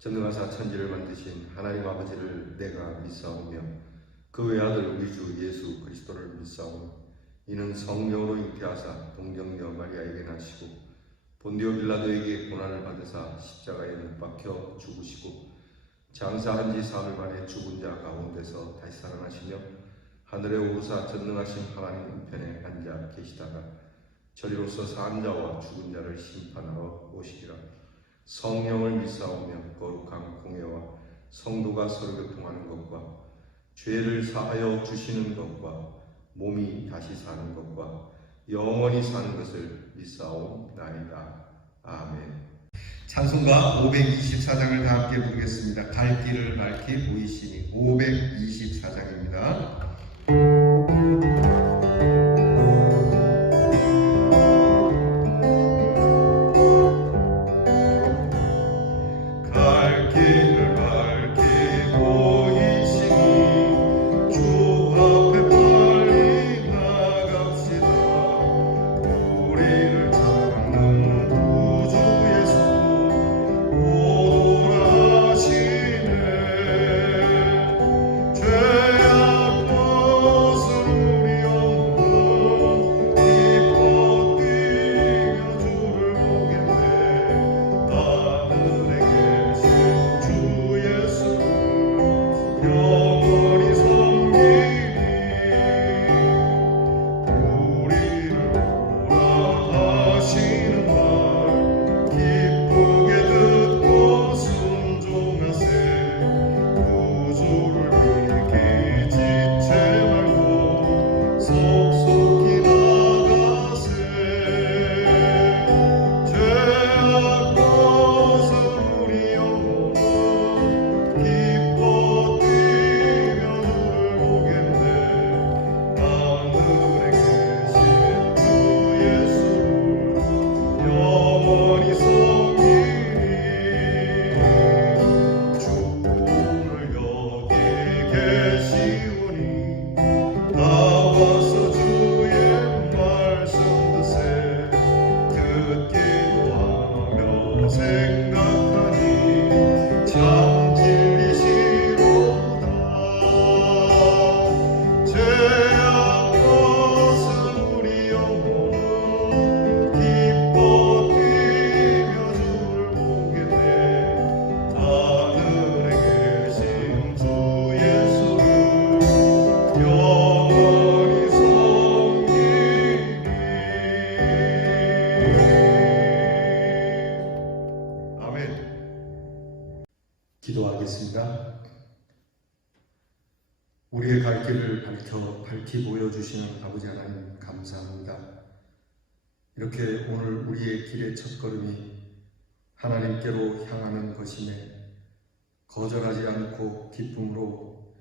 전능하사 천지를 만드신 하나님 아버지를 내가 믿사오며 그 외아들 우리 주 예수 그리스도를 믿사오니 이는 성령으로 잉태하사 동정녀 마리아에게 나시고 본디오 빌라도에게 고난을 받으사 십자가에 못 박혀 죽으시고 장사한 지 사흘 만에 죽은 자 가운데서 다시 살아나시며 하늘에 오르사 전능하신 하나님 우편에 앉아 계시다가 저리로서 산 자와 죽은 자를 심판하러 오시리라. 성령을 믿사오며 거룩한 공예와 성도가 서로 교통하는 것과 죄를 사하여 주시는 것과 몸이 다시 사는 것과 영원히 사는 것을 믿사옵나이다. 아멘. 찬송가 524장을 다 함께 부르겠습니다. 갈 길을 밝히 보이시니 524장입니다. 기도하겠습니다. 우리의 갈 길을 밝히 보여주시는 아버지 하나님 감사합니다. 이렇게 오늘 우리의 길의 첫걸음이 하나님께로 향하는 것임에 거절하지 않고 기쁨으로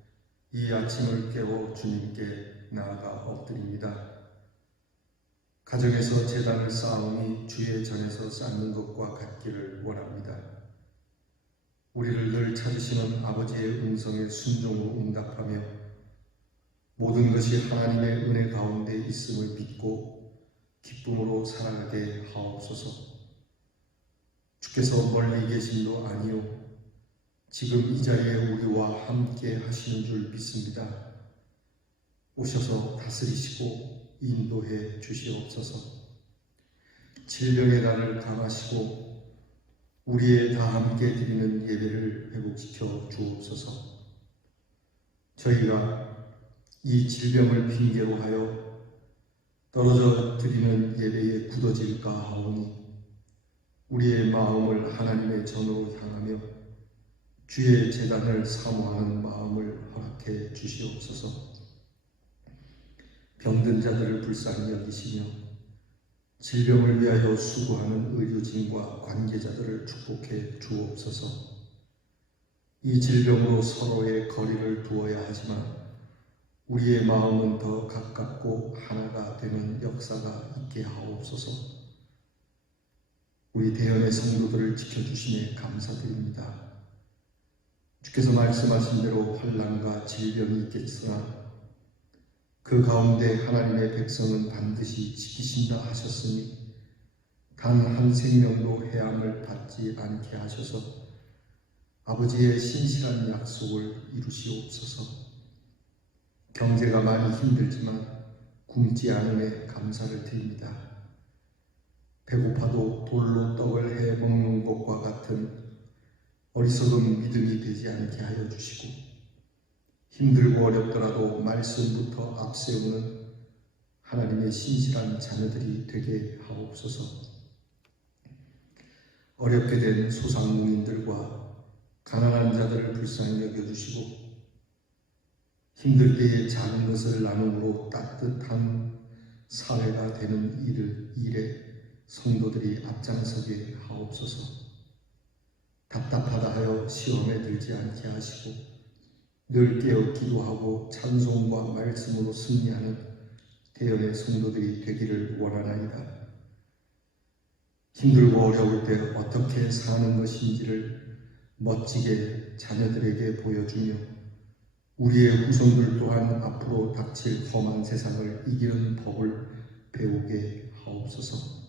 이 아침을 깨워 주님께 나아가 엎드립니다. 가정에서 제단을 쌓으니 주의 전에서 쌓는 것과 같기를 원합니다. 우리를 늘 찾으시는 아버지의 음성에 순종으로 응답하며 모든 것이 하나님의 은혜 가운데 있음을 믿고 기쁨으로 살아가게 하옵소서. 주께서 멀리 계심도 아니요 지금 이 자리에 우리와 함께 하시는 줄 믿습니다. 오셔서 다스리시고 인도해 주시옵소서. 질병의 날을 강하시고 우리의 다 함께 드리는 예배를 회복시켜 주옵소서. 저희가 이 질병을 핑계로 하여 떨어져 드리는 예배에 굳어질까 하오니 우리의 마음을 하나님의 전으로 향하며 주의 제단을 사모하는 마음을 허락해 주시옵소서. 병든 자들을 불쌍히 여기시며 질병을 위하여 수고하는 의료진과 관계자들을 축복해 주옵소서. 이 질병으로 서로의 거리를 두어야 하지만 우리의 마음은 더 가깝고 하나가 되는 역사가 있게 하옵소서. 우리 대연의 성도들을 지켜주심에 감사드립니다. 주께서 말씀하신 대로 환난과 질병이 있겠으나 그 가운데 하나님의 백성은 반드시 지키신다 하셨으니 단 한 생명도 해함을 받지 않게 하셔서 아버지의 신실한 약속을 이루시옵소서. 경제가 많이 힘들지만 굶지 않음에 감사를 드립니다. 배고파도 돌로 떡을 해 먹는 것과 같은 어리석은 믿음이 되지 않게 하여 주시고, 힘들고 어렵더라도 말씀부터 앞세우는 하나님의 신실한 자녀들이 되게 하옵소서. 어렵게 된 소상공인들과 가난한 자들을 불쌍히 여겨주시고, 힘들 때에 작은 것을 나눔으로 따뜻한 사회가 되는 일에 성도들이 앞장서게 하옵소서. 답답하다 하여 시험에 들지 않게 하시고, 늘 깨어 기도하고 찬송과 말씀으로 승리하는 대연의 성도들이 되기를 원하나이다. 힘들고 어려울 때 어떻게 사는 것인지를 멋지게 자녀들에게 보여주며, 우리의 후손들 또한 앞으로 닥칠 험한 세상을 이기는 법을 배우게 하옵소서.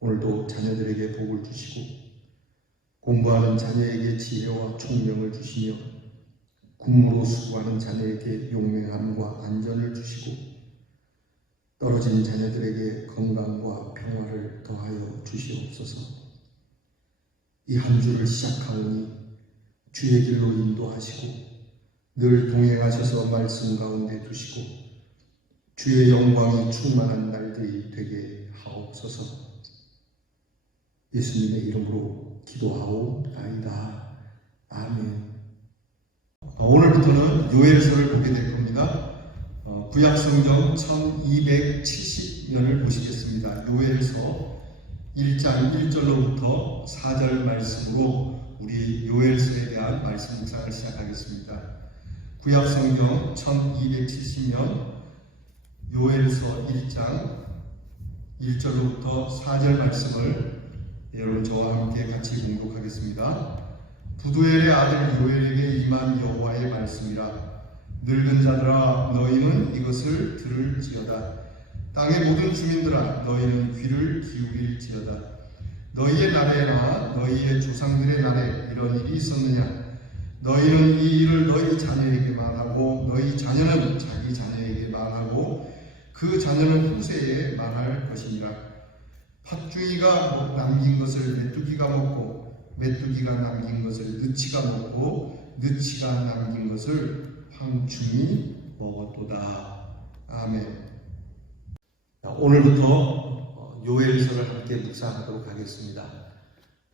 오늘도 자녀들에게 복을 주시고, 공부하는 자녀에게 지혜와 총명을 주시며, 군무로 수고하는 자녀에게 용맹함과 안전을 주시고, 떨어진 자녀들에게 건강과 평화를 더하여 주시옵소서. 이 한 주를 시작하오니 주의 길로 인도하시고, 늘 동행하셔서 말씀 가운데 두시고, 주의 영광이 충만한 날들이 되게 하옵소서. 예수님의 이름으로 기도하옵나이다. 아멘. 오늘부터는 요엘서를 보게 될 겁니다. 구약성경 1270년을 보시겠습니다. 요엘서 1장 1절로부터 4절 말씀으로 우리 요엘서에 대한 말씀 묵상을 시작하겠습니다. 구약성경 1270년 요엘서 1장 1절로부터 4절 말씀을 여러분 저와 함께 같이 공독하겠습니다. 부두엘의 아들 요엘에게 임한 여호와의 말씀이라. 늙은 자들아, 너희는 이것을 들을지어다. 땅의 모든 주민들아, 너희는 귀를 기울일지어다. 너희의 날에나 너희의 조상들의 날에 이런 일이 있었느냐? 너희는 이 일을 너희 자녀에게 말하고, 너희 자녀는 자기 자녀에게 말하고, 그 자녀는 후세에 말할 것이니라. 팥주이가 남긴 것을 메뚜기가 먹고, 메뚜기가 남긴 것을 느치가 먹고, 느치가 남긴 것을 황충이 먹었도다. 아멘. 오늘부터 요엘서를 함께 묵상하도록 하겠습니다.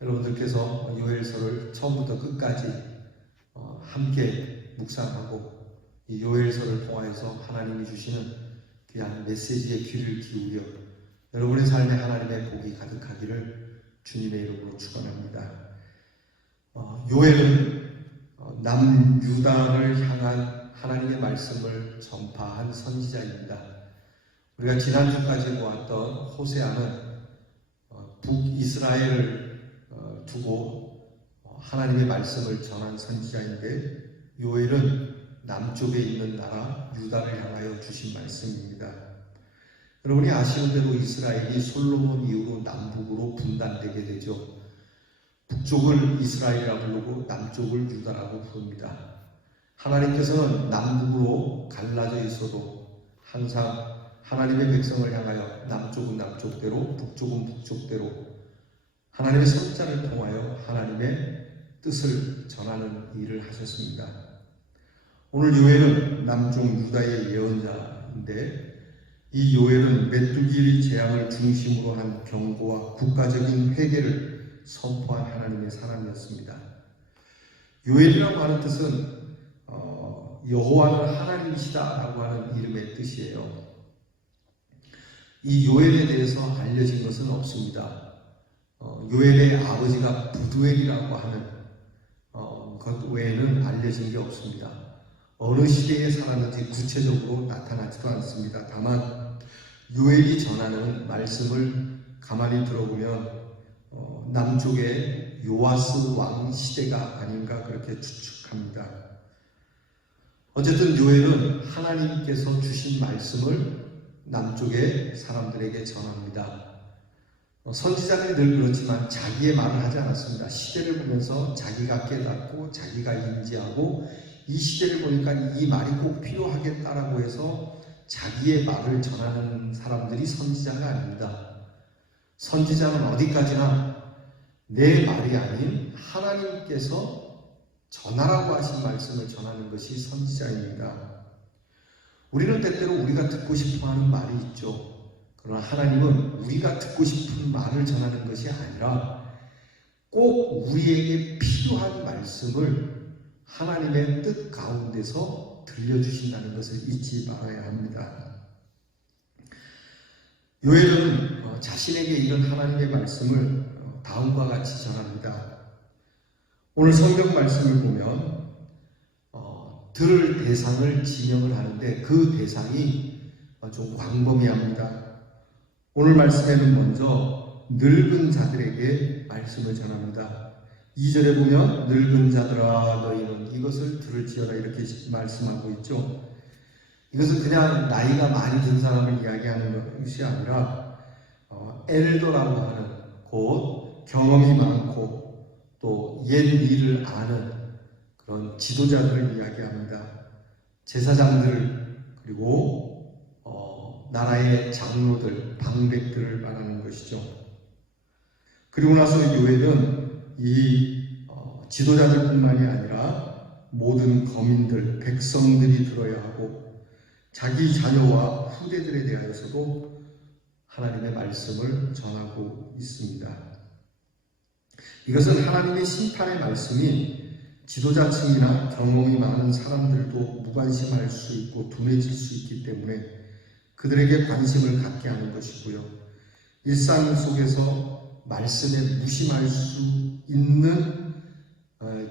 여러분들께서 요엘서를 처음부터 끝까지 함께 묵상하고, 이 요엘서를 통하여서 하나님이 주시는 귀한 메시지에 귀를 기울여 여러분의 삶에 하나님의 복이 가득하기를 주님의 이름으로 축원합니다. 요엘은 남유다를 향한 하나님의 말씀을 전파한 선지자입니다. 우리가 지난주까지 보았던 호세아는 북이스라엘을 두고 하나님의 말씀을 전한 선지자인데, 요엘은 남쪽에 있는 나라 유다를 향하여 주신 말씀입니다. 여러분이 아시는 대로 이스라엘이 솔로몬 이후로 남북으로 분단되게 되죠. 북쪽을 이스라엘이라고 부르고 남쪽을 유다라고 부릅니다. 하나님께서는 남북으로 갈라져 있어도 항상 하나님의 백성을 향하여 남쪽은 남쪽대로, 북쪽은 북쪽대로 하나님의 선자를 통하여 하나님의 뜻을 전하는 일을 하셨습니다. 오늘 요엘은 남쪽 유다의 예언자인데, 이 요엘은 메뚜기 재앙을 중심으로 한 경고와 국가적인 회개를 선포한 하나님의 사람이었습니다. 요엘이라고 하는 뜻은 여호와는 하나님이시다라고 하는 이름의 뜻이에요. 이 요엘에 대해서 알려진 것은 없습니다. 요엘의 아버지가 부두엘이라고 하는 것 외에는 알려진 게 없습니다. 어느 시대에 살았는지 구체적으로 나타나지도 않습니다. 다만 요엘이 전하는 말씀을 가만히 들어보면 남쪽의 요아스 왕 시대가 아닌가 그렇게 추측합니다. 어쨌든 요엘은 하나님께서 주신 말씀을 남쪽의 사람들에게 전합니다. 선지자는 늘 그렇지만 자기의 말을 하지 않았습니다. 시대를 보면서 자기가 깨닫고 자기가 인지하고 이 시대를 보니까 이 말이 꼭 필요하겠다라고 해서 자기의 말을 전하는 사람들이 선지자가 아닙니다. 선지자는 어디까지나 내 말이 아닌 하나님께서 전하라고 하신 말씀을 전하는 것이 선지자입니다. 우리는 때때로 우리가 듣고 싶어하는 말이 있죠. 그러나 하나님은 우리가 듣고 싶은 말을 전하는 것이 아니라 꼭 우리에게 필요한 말씀을 하나님의 뜻 가운데서 들려주신다는 것을 잊지 말아야 합니다. 요엘은 자신에게 이런 하나님의 말씀을 다음과 같이 전합니다. 오늘 성경 말씀을 보면 들을 대상을 지명을 하는데 그 대상이 좀 광범위합니다. 오늘 말씀에는 먼저 늙은 자들에게 말씀을 전합니다. 2절에 보면 늙은 자들아 너희는 이것을 들을지어다 이렇게 말씀하고 있죠. 이것은 그냥 나이가 많이 든 사람을 이야기하는 것이 아니라 엘더라고 하는 곧 경험이 많고 또 옛 일을 아는 그런 지도자들을 이야기합니다. 제사장들 그리고 나라의 장로들, 방백들을 말하는 것이죠. 그리고 나서 요엘은 이 지도자들뿐만이 아니라 모든 거민들, 백성들이 들어야 하고 자기 자녀와 후대들에 대하여서도 하나님의 말씀을 전하고 있습니다. 이것은 하나님의 심판의 말씀이 지도자층이나 경험이 많은 사람들도 무관심할 수 있고 둔해질 수 있기 때문에 그들에게 관심을 갖게 하는 것이고요. 일상 속에서 말씀에 무심할 수 있는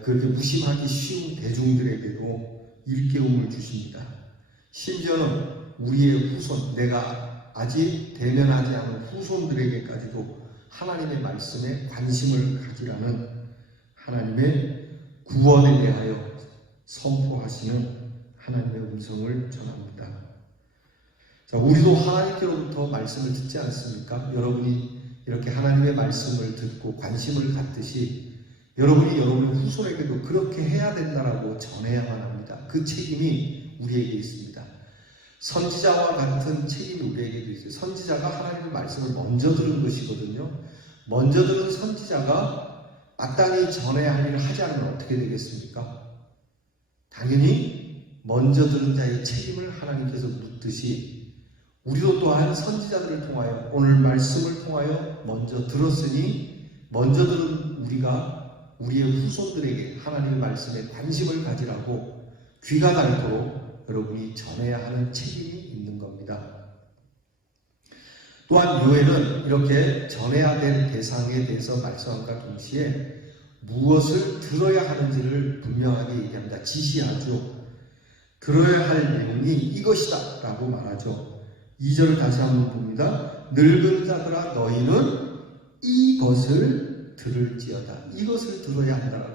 그렇게 무심하기 쉬운 대중들에게도 일깨움을 주십니다. 심지어는 우리의 후손, 내가 아직 대면하지 않은 후손들에게까지도 하나님의 말씀에 관심을 가지라는 하나님의 구원에 대하여 선포하시는 하나님의 음성을 전합니다. 자, 우리도 하나님께로부터 말씀을 듣지 않습니까? 여러분이 이렇게 하나님의 말씀을 듣고 관심을 갖듯이 여러분이 여러분의 후손에게도 그렇게 해야 된다라고 전해야만 합니다. 그 책임이 우리에게 있습니다. 선지자와 같은 책임이 우리에게도 있어요. 선지자가 하나님의 말씀을 먼저 들은 것이거든요. 먼저 들은 선지자가 마땅히 전해야 할 일을 하지 않으면 어떻게 되겠습니까? 당연히 먼저 들은 자의 책임을 하나님께서 묻듯이 우리도 또한 선지자들을 통하여 오늘 말씀을 통하여 먼저 들었으니 먼저 들은 우리가 우리의 후손들에게 하나님의 말씀에 관심을 가지라고 귀가 닳도록 여러분이 전해야 하는 책임이 있는 겁니다. 또한 요엘은 이렇게 전해야 될 대상에 대해서 말씀함과 동시에 무엇을 들어야 하는지를 분명하게 얘기합니다. 지시하죠. 들어야 할 내용이 이것이다 라고 말하죠. 2절을 다시 한번 봅니다. 늙은 자들아 너희는 이것을 들을지어다. 이것을 들어야 한다.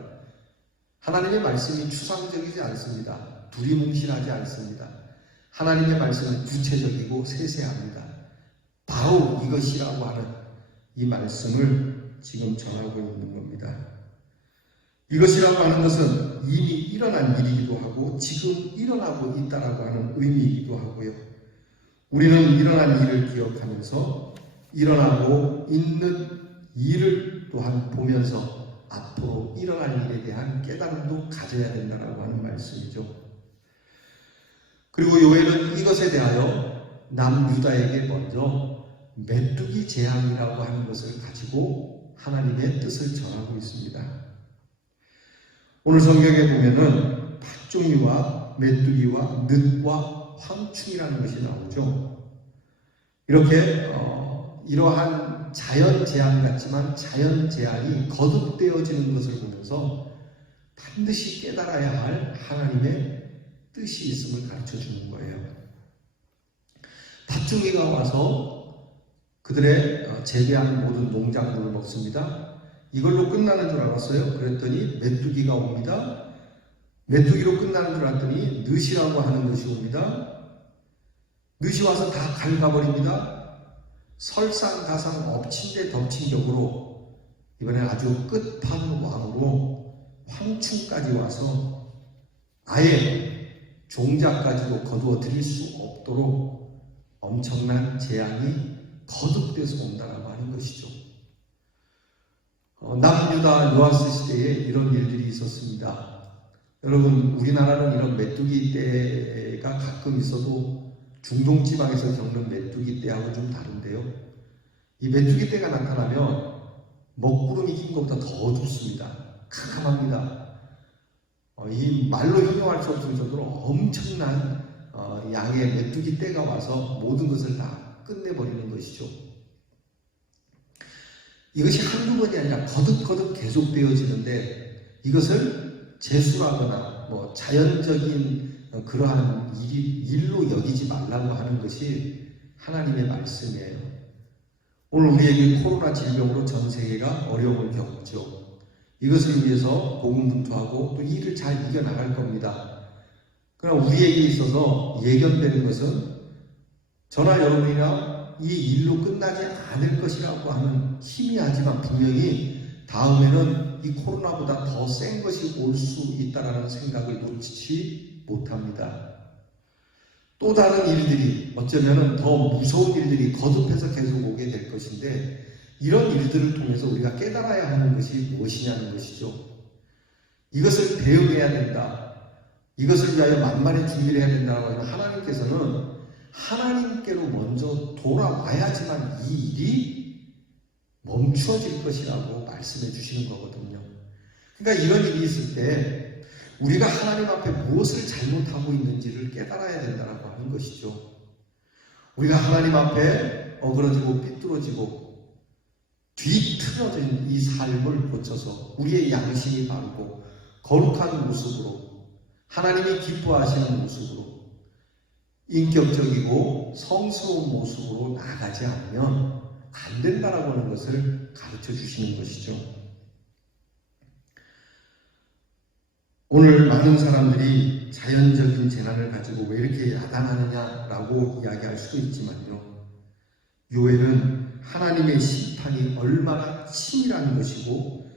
하나님의 말씀이 추상적이지 않습니다. 두리뭉실하지 않습니다. 하나님의 말씀은 구체적이고 세세합니다. 바로 이것이라고 하는 이 말씀을 지금 전하고 있는 겁니다. 이것이라고 하는 것은 이미 일어난 일이기도 하고 지금 일어나고 있다라고 하는 의미이기도 하고요. 우리는 일어난 일을 기억하면서 일어나고 있는 일을 또한 보면서 앞으로 일어날 일에 대한 깨달음도 가져야 된다라고 하는 말씀이죠. 그리고 요엘은 이것에 대하여 남유다에게 먼저 메뚜기 재앙이라고 하는 것을 가지고 하나님의 뜻을 전하고 있습니다. 오늘 성경에 보면은 팥종이와 메뚜기와 늑과 황충이라는 것이 나오죠. 이렇게 이러한 자연 재앙 같지만 자연 재앙이 거듭되어지는 것을 보면서 반드시 깨달아야 할 하나님의 뜻이 있음을 가르쳐 주는 거예요. 팥종이가 와서 그들의 재배한 모든 농작물을 먹습니다. 이걸로 끝나는 줄 알았어요. 그랬더니 메뚜기가 옵니다. 메뚜기로 끝나는 줄 알았더니 느시라고 하는 것이 옵니다. 느시 와서 다 갉아버립니다. 설상가상 엎친 데 덮친 격으로 이번엔 아주 끝판왕으로 황충까지 와서 아예 종자까지도 거두어 드릴 수 없도록 엄청난 재앙이 거듭돼서 온다라고 하는 것이죠. 남유다 요아스 시대에 이런 일들이 있었습니다. 여러분, 우리나라는 이런 메뚜기 떼가 가끔 있어도 중동 지방에서 겪는 메뚜기 떼하고 좀 다른데요. 이 메뚜기 떼가 나타나면 먹구름이 낀 것보다 더 어둡습니다. 캄캄합니다. 이 말로 형용할 수 없을 정도로 엄청난 양의 메뚜기 떼가 와서 모든 것을 다 끝내버리는 것이죠. 이것이 한두 번이 아니라 거듭거듭 계속되어지는데 이것을 재수라거나 자연적인 그러한 일로 여기지 말라고 하는 것이 하나님의 말씀이에요. 오늘 우리에게 코로나 질병으로 전 세계가 어려움을 겪죠. 이것을 위해서 고군분투하고 또 일을 잘 이겨나갈 겁니다. 그러나 우리에게 있어서 예견되는 것은 저나 여러분이나 이 일로 끝나지 않을 것이라고 하는 희미하지만 분명히 다음에는 이 코로나보다 더 센 것이 올 수 있다는 생각을 놓치지 못합니다. 또 다른 일들이 어쩌면 더 무서운 일들이 거듭해서 계속 오게 될 것인데 이런 일들을 통해서 우리가 깨달아야 하는 것이 무엇이냐는 것이죠. 이것을 대응해야 된다. 이것을 위하여 만반의 준비를 해야 된다고 하면 하나님께서는 하나님께로 먼저 돌아와야지만 이 일이 멈추어질 것이라고 말씀해 주시는 거거든요. 그러니까 이런 일이 있을 때 우리가 하나님 앞에 무엇을 잘못하고 있는지를 깨달아야 된다고 하는 것이죠. 우리가 하나님 앞에 어그러지고 삐뚤어지고 뒤틀어진 이 삶을 고쳐서 우리의 양심이 바르고 거룩한 모습으로 하나님이 기뻐하시는 모습으로 인격적이고 성스러운 모습으로 나가지 않으면 안 된다라고 하는 것을 가르쳐 주시는 것이죠. 오늘 많은 사람들이 자연적인 재난을 가지고 왜 이렇게 야단하느냐라고 이야기할 수도 있지만요. 요엘은 하나님의 심판이 얼마나 치밀한 것이고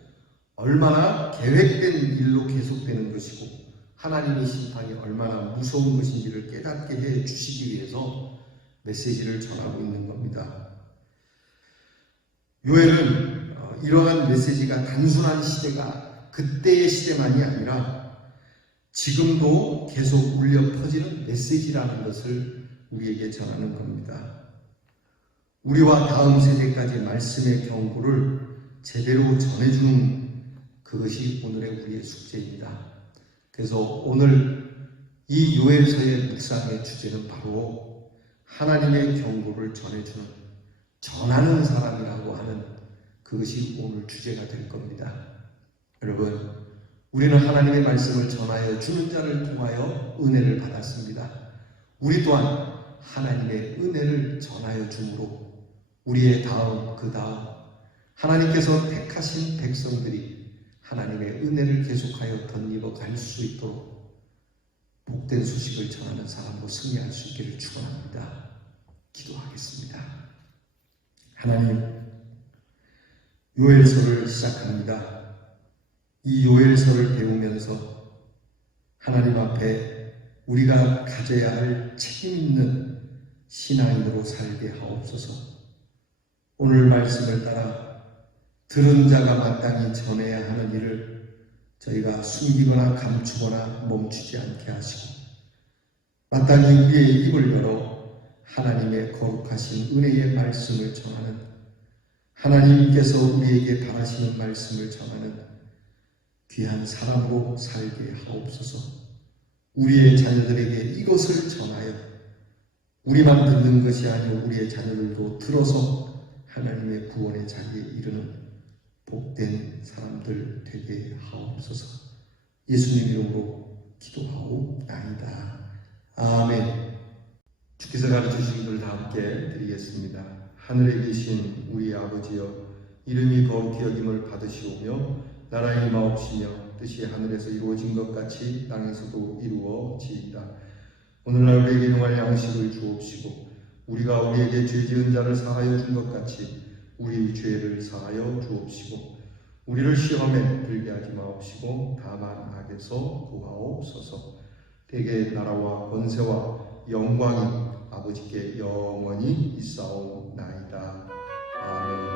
얼마나 계획된 일로 계속되는 것이고 하나님의 심판이 얼마나 무서운 것인지를 깨닫게 해 주시기 위해서 메시지를 전하고 있는 겁니다. 요엘은 이러한 메시지가 단순한 시대가 그때의 시대만이 아니라 지금도 계속 울려 퍼지는 메시지라는 것을 우리에게 전하는 겁니다. 우리와 다음 세대까지 말씀의 경고를 제대로 전해주는 그것이 오늘의 우리의 숙제입니다. 그래서 오늘 이 요엘서의 묵상의 주제는 바로 하나님의 경고를 전하는 사람이라고 하는 그것이 오늘 주제가 될 겁니다. 여러분, 우리는 하나님의 말씀을 전하여 주는 자를 통하여 은혜를 받았습니다. 우리 또한 하나님의 은혜를 전하여 주므로 우리의 다음 그 다음 하나님께서 택하신 백성들이 하나님의 은혜를 계속하여 덧입어 갈 수 있도록 복된 소식을 전하는 사람으로 승리할 수 있기를 축원합니다. 기도하겠습니다. 하나님, 요엘서를 시작합니다. 이 요엘서를 배우면서 하나님 앞에 우리가 가져야 할 책임 있는 신앙인으로 살게 하옵소서. 오늘 말씀을 따라 들은 자가 마땅히 전해야 하는 일을 저희가 숨기거나 감추거나 멈추지 않게 하시고 마땅히 우리의 입을 열어 하나님의 거룩하신 은혜의 말씀을 전하는 하나님께서 우리에게 바라시는 말씀을 전하는 귀한 사람으로 살게 하옵소서. 우리의 자녀들에게 이것을 전하여 우리만 듣는 것이 아니오 우리의 자녀들도 들어서 하나님의 구원의 자리에 이르는 복된 사람들 되게 하옵소서. 예수님 이름으로 기도하옵나이다. 아멘. 주께서 가르쳐주신 것을 다 함께 드리겠습니다. 하늘에 계신 우리 아버지여, 이름이 거룩히 여김을 받으시오며 나라의 임하옵시며 뜻이 하늘에서 이루어진 것 같이 땅에서도 이루어지이다. 오늘날 우리에게 용할 양식을 주옵시고 우리가 우리에게 죄 지은 자를 사하여 준 것 같이 우리 죄를 사하여 주옵시고 우리를 시험에 들게 하지 마옵시고 다만 악에서 구하옵소서. 대개 나라와 권세와 영광이 아버지께 영원히 있사옵나이다. 아멘.